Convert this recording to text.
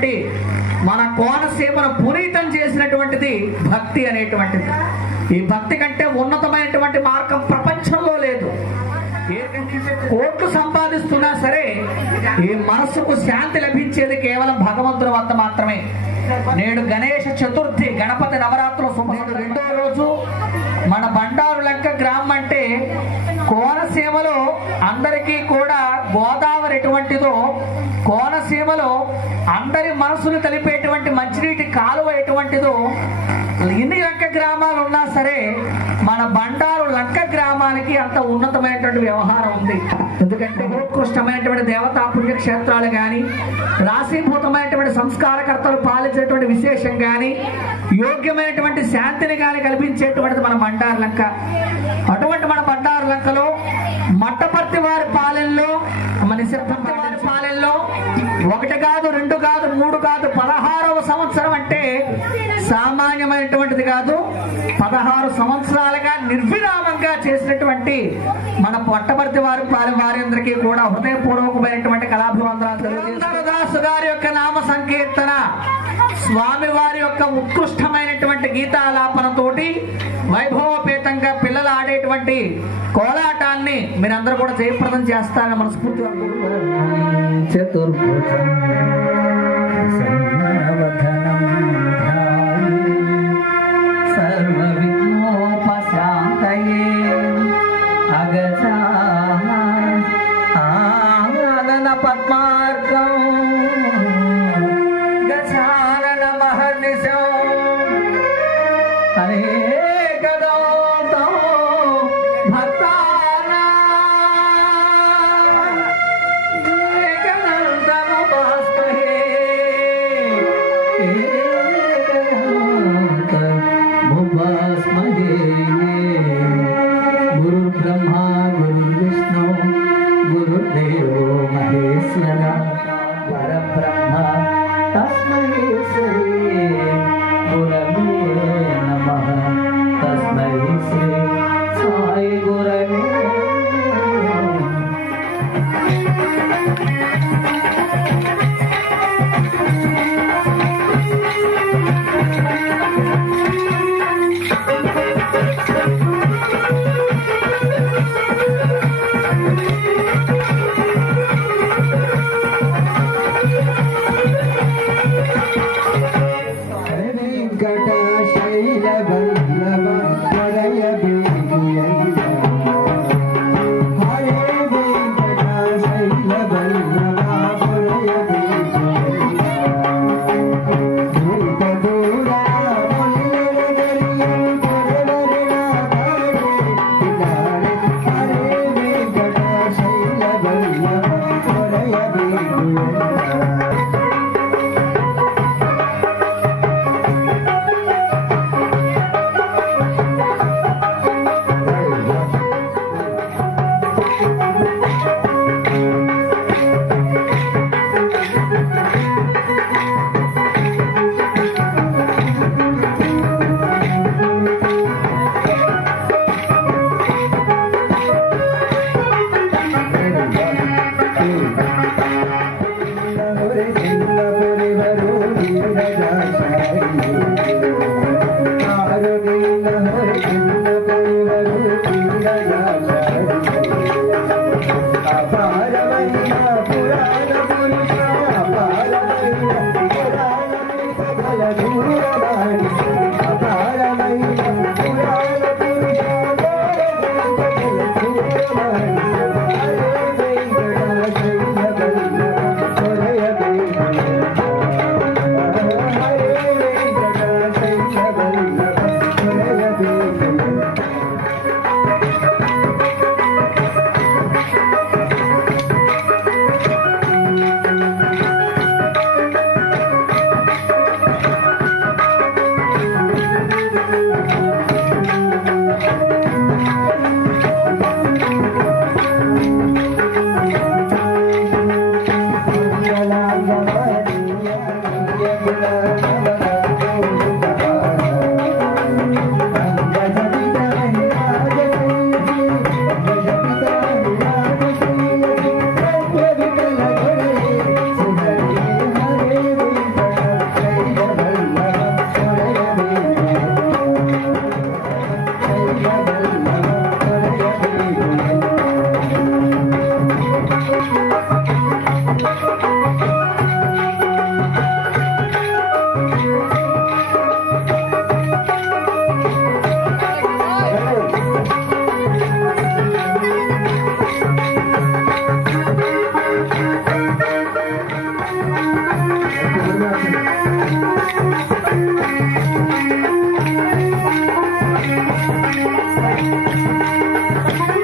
అనేటటువంటి మన కోనసీమను పునీతం చేసినటువంటిది భక్తి అనేటువంటిది. ఈ భక్తి కంటే ఉన్నతమైనటువంటి మార్గం ప్రపంచంలో లేదు. కోట్లు సంపాదిస్తున్నా సరే ఈ మనస్సుకు శాంతి లభించేది కేవలం భగవంతుని వద్ద మాత్రమే. నేడు గణేష చతుర్థి, గణపతి నవరాత్రుల శుభ రెండో రోజు మన బండారు లెక్క గ్రామం అంటే కోనసీమలో అందరికీ కూడా గోదావరి ఎటువంటిదో, కోనసీమలో అందరి మనసును కలిపేటువంటి మంచినీటి కాలువ ఎటువంటిదో, ఎన్ని లంక గ్రామాలు ఉన్నా సరే మన బండారు లంక గ్రామానికి అంత ఉన్నతమైనటువంటి వ్యవహారం ఉంది. ఎందుకంటే ఉత్కృష్టమైనటువంటి దేవతా పుణ్యక్షేత్రాలు కానీ, రాశీభూతమైనటువంటి సంస్కారకర్తలు పాలించేటువంటి విశేషం కానీ, యోగ్యమైనటువంటి శాంతిని కానీ కల్పించేటువంటిది మన బండారు లంక. అటువంటి మన బండారు లంకలో మట్టపర్తి వారి పాలెంలో, మన సిద్ధపర్తి వారి పాలెంలో 1 కాదు 2 కాదు 3 కాదు 16వ సంవత్సరం అంటే సామాన్యమైనటువంటిది కాదు. 16 సంవత్సరాలుగా నిర్విరామంగా చేసినటువంటి మన పట్టపర్తి వారి వారందరికీ కూడా హృదయపూర్వకమైనటువంటి కళాభివందనాలు తెలియజేస్తున్నారు. దాసు గారి యొక్క నామ సంకీర్తన, స్వామి వారి యొక్క ఉత్కృష్టమైనటువంటి గీతాలాపనతోటి వైభవపేతంగా పిల్లలు ఆడేటువంటి కోలాటాన్ని మీరందరూ కూడా జయప్రదం చేస్తారని మనస్ఫూర్తిగా చతుర్భుజం సర్వ విఘ్నోపశాంతయే ఆనన పద్మార్గం గజానన మహర్నిశం అనేకదోతం భక్తానా गुरुर्ब्रह्मा गुरुर्विष्णु गुरुर्देवो महेश्वर परब्रह्म तस्मै श्री गुरवे नमः तस्मै श्री साई गुरवे Thank you.